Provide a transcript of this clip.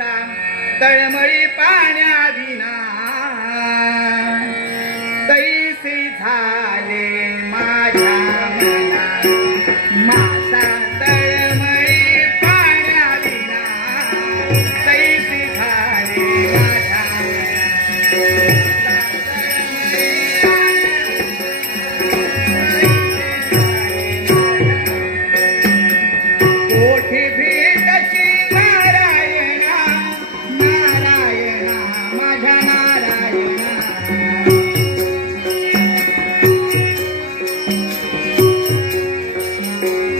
वाचा तळमळी पाण्याविना. तैसे झाले